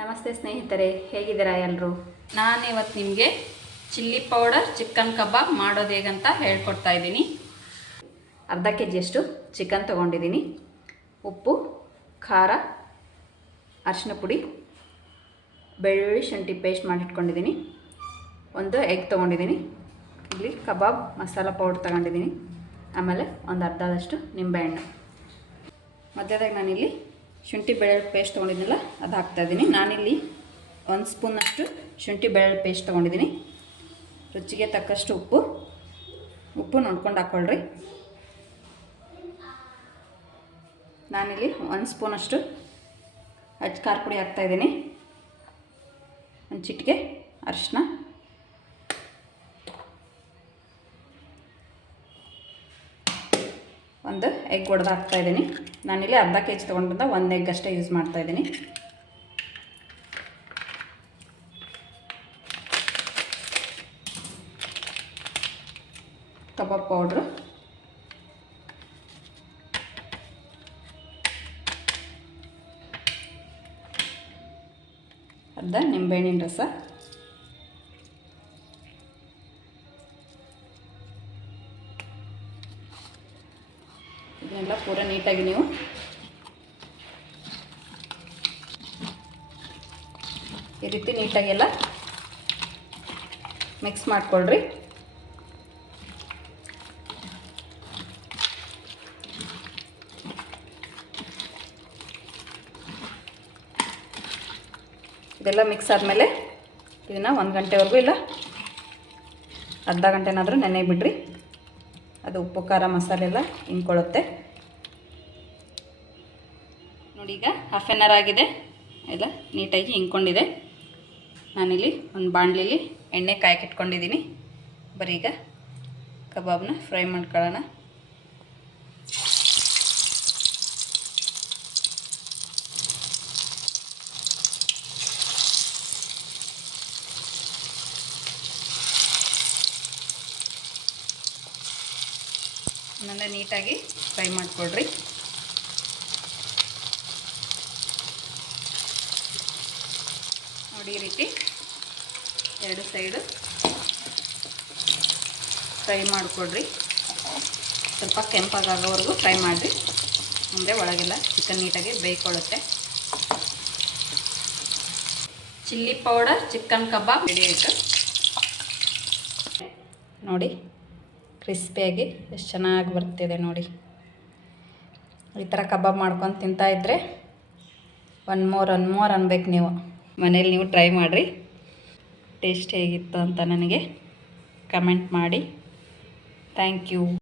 ನಮಸ್ತೆ ಸ್ನೇಹಿತರೆ, ಹೇಗಿದ್ದೀರಾ ಎಲ್ಲರೂ? ನಾನಿವತ್ತು ನಿಮಗೆ ಚಿಲ್ಲಿ ಪೌಡರ್ ಚಿಕನ್ ಕಬಾಬ್ ಮಾಡೋದು ಹೇಗಂತ ಹೇಳ್ಕೊಡ್ತಾ ಇದ್ದೀನಿ. ಅರ್ಧ ಕೆಜಿಯಷ್ಟು ಚಿಕನ್ ತೊಗೊಂಡಿದ್ದೀನಿ. ಉಪ್ಪು, ಖಾರ, ಅರಿಶಿನ ಪುಡಿ, ಬೆಳ್ಳುಳ್ಳಿ ಶುಂಠಿ ಪೇಸ್ಟ್ ಮಾಡಿಟ್ಕೊಂಡಿದ್ದೀನಿ. ಒಂದು ಎಗ್ ತೊಗೊಂಡಿದ್ದೀನಿ. ಇಲ್ಲಿ ಕಬಾಬ್ ಮಸಾಲ ಪೌಡರ್ ತಗೊಂಡಿದ್ದೀನಿ. ಆಮೇಲೆ ಒಂದು ಅರ್ಧದಷ್ಟು ನಿಂಬೆಹಣ್ಣು. ಮಧ್ಯದಾಗ ನಾನಿಲ್ಲಿ ಶುಂಠಿ ಬೆಳ್ಳುಳ್ಳಿ ಪೇಸ್ಟ್ ತೊಗೊಂಡಿದ್ನಲ್ಲ ಅದು ಹಾಕ್ತಾಯಿದ್ದೀನಿ. ನಾನಿಲ್ಲಿ 1 ಸ್ಪೂನಷ್ಟು ಶುಂಠಿ ಬೆಳ್ಳುಳ್ಳಿ ಪೇಸ್ಟ್ ತೊಗೊಂಡಿದ್ದೀನಿ. ರುಚಿಗೆ ತಕ್ಕಷ್ಟು ಉಪ್ಪು ನೋಡ್ಕೊಂಡು ಹಾಕ್ಕೊಳ್ರಿ. ನಾನಿಲ್ಲಿ 1 ಸ್ಪೂನಷ್ಟು ಅಚ್ಚ ಖಾರ ಪುಡಿ ಹಾಕ್ತಾಯಿದ್ದೀನಿ. ಒಂದು ಚಿಟಿಕೆ ಅರಿಶಿನ, ಒಂದು ಎಗ್ ಒಡೆದು ಹಾಕ್ತಾಯಿದ್ದೀನಿ. ನಾನಿಲ್ಲಿ ಅರ್ಧ ಕೆಜಿ ತೊಗೊಂಡ್ರಿಂದ 1 ಎಗ್ ಅಷ್ಟೇ ಯೂಸ್ ಮಾಡ್ತಾಯಿದ್ದೀನಿ. ಕಬಾಬ್ ಪೌಡ್ರು, ಅರ್ಧ ನಿಂಬೆಹಣ್ಣಿನ ರಸ, ಇದನ್ನೆಲ್ಲ ಪೂರ ನೀಟಾಗಿ ನೀವು ಈ ರೀತಿ ನೀಟಾಗಿ ಎಲ್ಲ ಮಿಕ್ಸ್ ಮಾಡಿಕೊಳ್ಳ್ರಿ. ಇದೆಲ್ಲ ಮಿಕ್ಸ್ ಆದಮೇಲೆ ಇದನ್ನು 1 ಗಂಟೆವರೆಗೂ ಇಲ್ಲ ಅರ್ಧ ಗಂಟೆನಾದರೂ ನೆನೆ ಬಿಡ್ರಿ. ಅದು ಉಪ್ಪು ಖಾರ ಮಸಾಲೆ ಎಲ್ಲ ಹಿಂಡ್ಕೊಳ್ಳುತ್ತೆ. ನೋಡಿ, ಈಗ ಹಾಫ್ ಆನ್ ಅವರ್ ಆಗಿದೆ, ಎಲ್ಲ ನೀಟಾಗಿ ಹಿಂಡ್ಕೊಂಡಿದೆ. ನಾನಿಲ್ಲಿ ಒಂದು ಬಾಣಲಿಲಿ ಎಣ್ಣೆ ಕಾಯಕ್ಕಿಟ್ಕೊಂಡಿದ್ದೀನಿ. ಬರೀ ಈಗ ಕಬಾಬ್ನ ಫ್ರೈ ಮಾಡ್ಕೊಳ್ಳೋಣ. ಆಮೇಲೆ ನೀಟಾಗಿ ಫ್ರೈ ಮಾಡಿಕೊಡ್ರಿ. ನೋಡಿ, ಈ ರೀತಿ 2 ಸೈಡು ಫ್ರೈ ಮಾಡಿಕೊಡ್ರಿ. ಸ್ವಲ್ಪ ಕೆಂಪಾಗೋವರೆಗೂ ಫ್ರೈ ಮಾಡಿರಿ, ಅಂದರೆ ಒಳಗೆಲ್ಲ ಚಿಕನ್ ನೀಟಾಗಿ ಬೇಯ್ಕೊಳ್ಳುತ್ತೆ. Chilli powder chicken kebab ready ಆಯಿತು. ನೋಡಿ, ಕ್ರಿಸ್ಪಿಯಾಗಿ ಎಷ್ಟು ಚೆನ್ನಾಗಿ ಬರ್ತಿದೆ ನೋಡಿ. ಈ ಥರ ಕಬಾಬ್ ಮಾಡ್ಕೊಂಡು ತಿಂತಾಯಿದ್ರೆ ಒನ್ ಮೋರ್ ಅನ್ಬೇಕು ನೀವು. ಮನೇಲಿ ನೀವು ಟ್ರೈ ಮಾಡಿರಿ. ಟೇಸ್ಟ್ ಹೇಗಿತ್ತು ಅಂತ ನನಗೆ ಕಮೆಂಟ್ ಮಾಡಿ. Thank you.